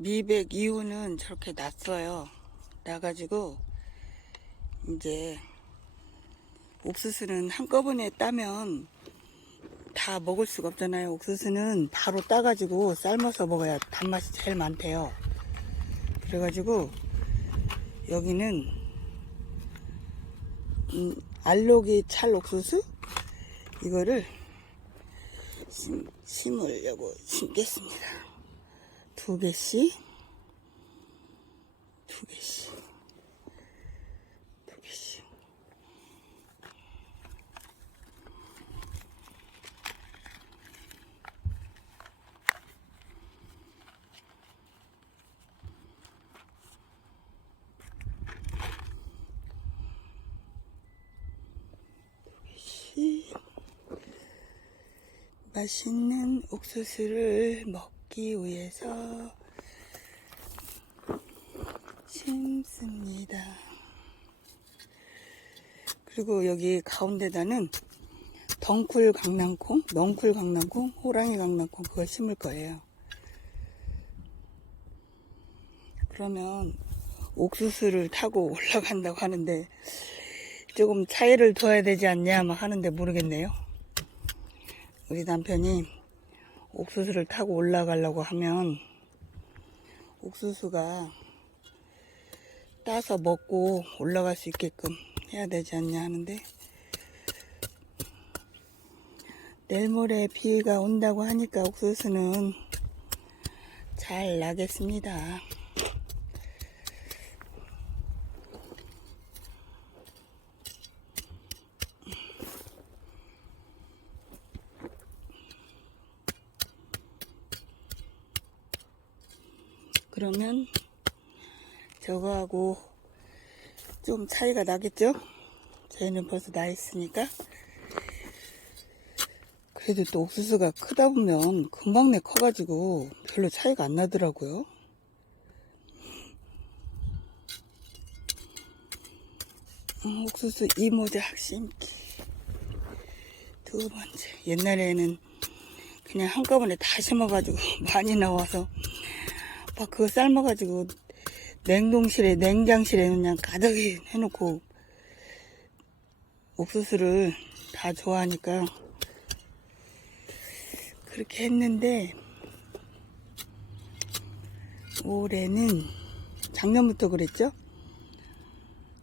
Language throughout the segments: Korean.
미백 이후는 저렇게 났어요. 나가지고 이제 옥수수는 한꺼번에 따면 다 먹을 수가 없잖아요. 옥수수는 바로 따가지고 삶아서 먹어야 단맛이 제일 많대요. 그래가지고 여기는 음, 알록이 찰 옥수수 이거를 심, 심으려고 심겠습니다. 두 개씩? 두 개씩. 두 개씩. 씨. 맛있는 옥수수를 먹 기 위해서 심습니다. 그리고 여기 가운데다는 덩쿨 강낭콩, 넝쿨 강낭콩, 호랑이 강낭콩 그걸 심을 거예요. 그러면 옥수수를 타고 올라간다고 하는데 조금 차이를 둬야 되지 않냐 막 하는데 모르겠네요. 우리 남편이 옥수수를 타고 올라가려고 하면 옥수수가 따서 먹고 올라갈 수 있게끔 해야 되지 않냐 하는데 내일 모레 비가 온다고 하니까 옥수수는 잘 나겠습니다. 그러면 저거하고 좀 차이가 나겠죠? 저희는 벌써 나 있으니까. 그래도 또 옥수수가 크다 보면 금방 내 커가지고 별로 차이가 안 나더라고요. 음, 옥수수 이모자 심기. 두 번째. 옛날에는 그냥 한꺼번에 다 심어가지고 많이 나와서 막 그거 삶아가지고 냉동실에 냉장실에 그냥 가득히 해놓고 옥수수를 다 좋아하니까 그렇게 했는데 올해는 작년부터 그랬죠?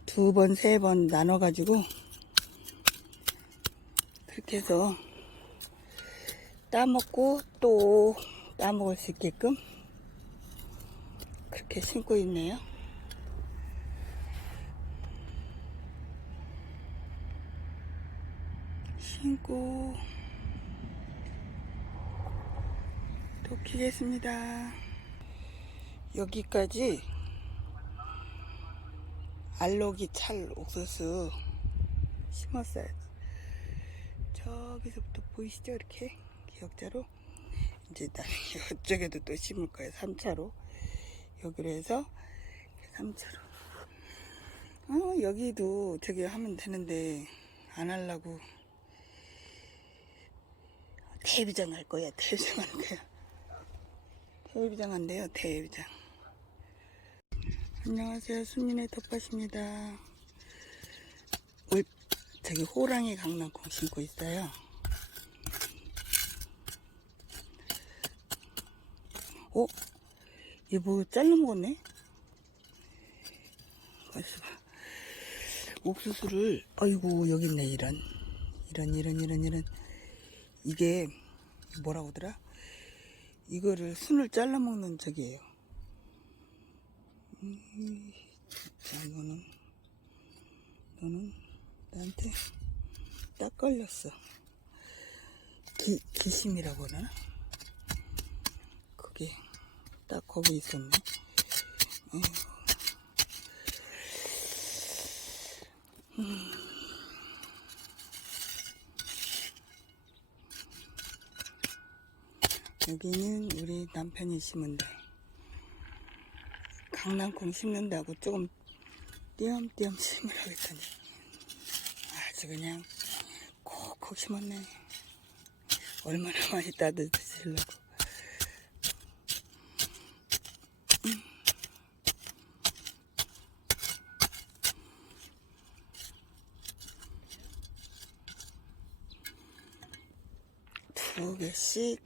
두 번 세 번 나눠 가지고 그렇게 해서 따먹고 또 따먹을 수 있게끔 그렇게 심고 있네요. 심고 또 키겠습니다. 여기까지 알록이 찰 옥수수 심었어요. 저기서부터 보이시죠? 이렇게 기역자로 이제 나 이쪽에도 또 심을 거예요. 3차로. 여기로 해서 3차로. 어, 여기도 저기 하면 되는데 안 하려고 대비장 할 거야. 대비장 할 거야. 대비장 한대요. 대비장. 안녕하세요. 순민의 텃밭입니다. 올, 저기 호랑이 강낭콩 심고 있어요. 어? 얘뭐 잘라 먹었네? 가만있어 봐. 옥수수를, 아이고, 여기 있네, 이런. 이런, 이런, 이런, 이런. 이게, 뭐라고 하더라? 이거를 순을 잘라 먹는 적이에요. 음, 진짜, 이거는. 너는 나한테 딱 걸렸어. 기, 기심이라고 하나? 그게 딱 거기 있었네. 음. 여기는 우리 남편이 심은 데. 강낭콩 심는다고 조금 띄엄띄엄 심으라고 했더니 아주 그냥 콕콕 심었네. 얼마나 많이 따뜻해지려고. 두 개씩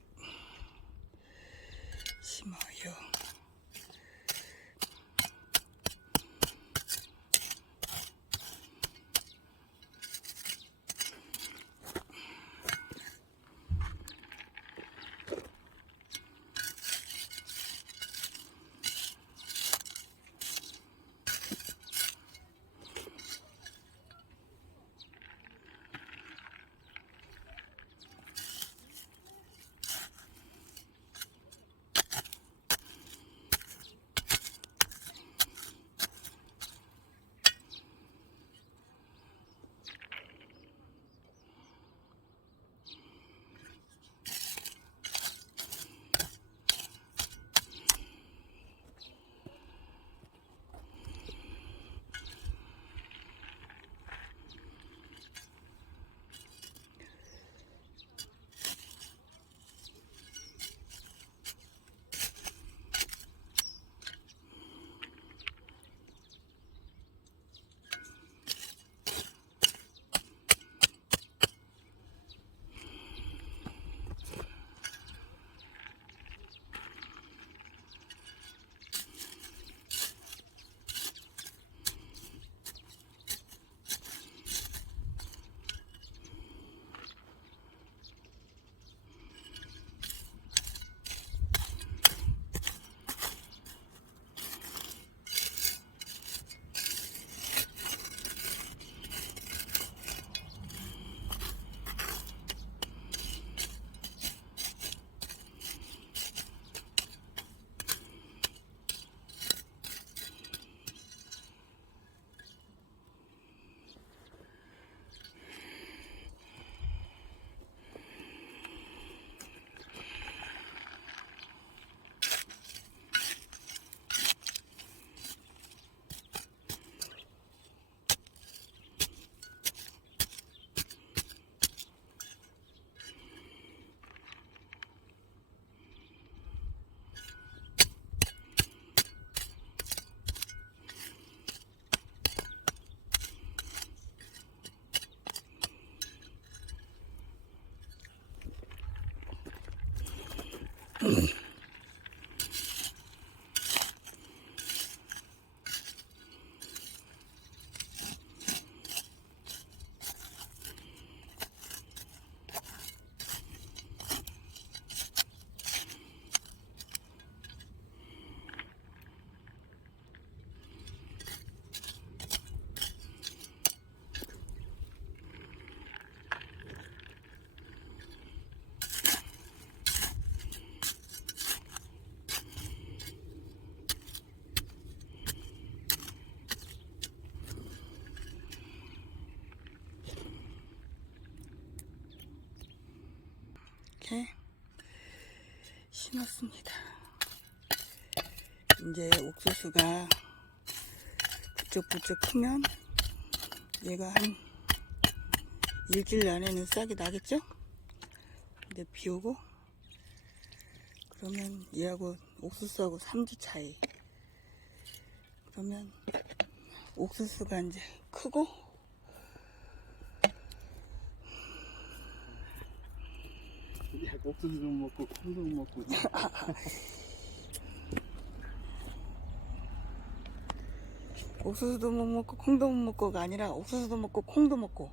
Mm-hmm. 심었습니다. 이제 옥수수가 부쩍부쩍 크면 얘가 한 일주일 안에는 싹이 나겠죠? 근데 비 오고 그러면 얘하고 옥수수하고 3주 차이 그러면 옥수수가 이제 크고 옥수수 좀 먹고 콩도 먹고. 옥수수도 못 먹고 콩도 못 먹고가 아니라 옥수수도 먹고 콩도 먹고